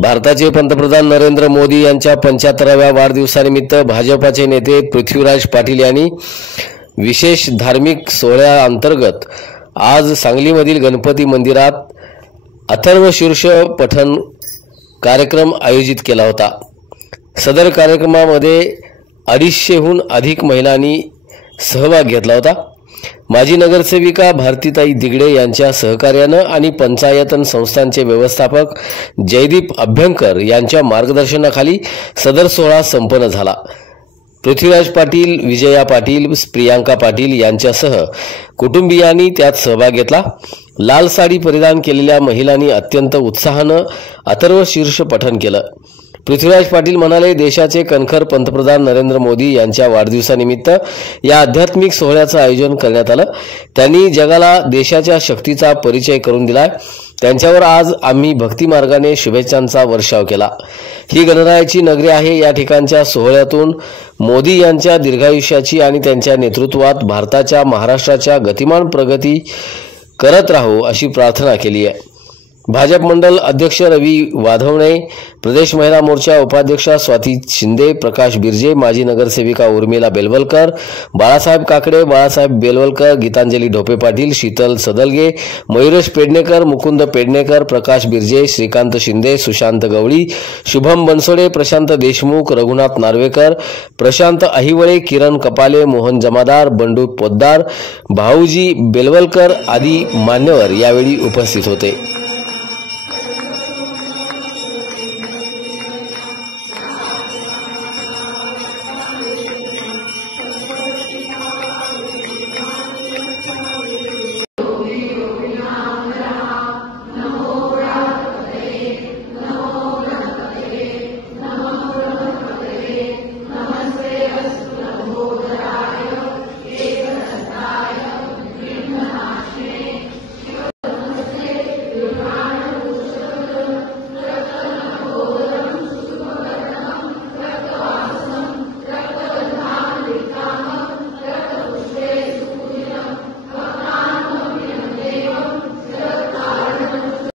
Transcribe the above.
भारताचे पंतप्रधान नरेंद्र मोदी यांच्या 75व्या वाढदिवसानिमित्त भाजपाचे नेते पृथ्वीराज पाटील यांनी विशेष धार्मिक सोहळ्याअंतर्गत आज सांगलीमधील गणपती मंदिरात अथर्वशीर्ष पठण कार्यक्रम आयोजित केला होता। सदर कार्यक्रमामध्ये 250हून अधिक महिलांनी सहभाग घेतला होता। माजी नगरसेविका भारतीताई दिगडे यांच्या सहकार्याने आणि पंचायतन संस्थांचे व्यवस्थापक जयदीप अभ्यंकर यांच्या मार्गदर्शनाखाली सदर सोहळा संपन्न झाला। पृथ्वीराज पाटील, विजया पाटील, प्रियांका पाटील यांच्यासह कुटुंबियांनी त्यात सहभाग घेतला। लाल साडी परिधान केलेल्या महिलांनी अत्यंत उत्साहाने अथर्वशीर्ष पठण केलं। पृथ्वीराज पाटील म्हणाले, देशाचे कणखर पंतप्रधान नरेंद्र मोदी यांच्या वाढदिवसानिमित्त या आध्यात्मिक सोहळ्याचं आयोजन करण्यात आलं। त्यांनी जगाला देशाच्या शक्तीचा परिचय करून दिलाय। त्यांच्यावर आज आम्ही भक्ती मार्गाने शुभेच्छांचा वर्षाव केला। ही गणरायाची नगरी आहे। या ठिकाणच्या सोहळ्यातून मोदी यांच्या दीर्घायुष्याची आणि त्यांच्या नेतृत्वात भारताच्या, महाराष्ट्राच्या गतिमान प्रगती करत राहू अशी प्रार्थना केली आहे। भाजप मंडल अध्यक्ष रवी वाधवणे, प्रदेश महिला मोर्चा उपाध्यक्षा स्वाती शिंदे, प्रकाश बिर्जे, माजी नगरसेविका उर्मिला बेलवलकर, बाळासाहेब काकडे, बाळासाहेब बेलवलकर, गीतांजली ढोपे पाटील, शीतल सदलगे, मयुरेश पेडणेकर, मुकुंद पेडणेकर, प्रकाश बिर्जे, श्रीकांत शिंदे, सुशांत गवळी, शुभम बनसोडे, प्रशांत देशमुख, रघुनाथ नार्वेकर, प्रशांत अहिवळे, किरण कपाले, मोहन जमादार, बंडू पोद्दार, भाऊजी बेलवलकर आदी मान्यवर यावेळी उपस्थित होते।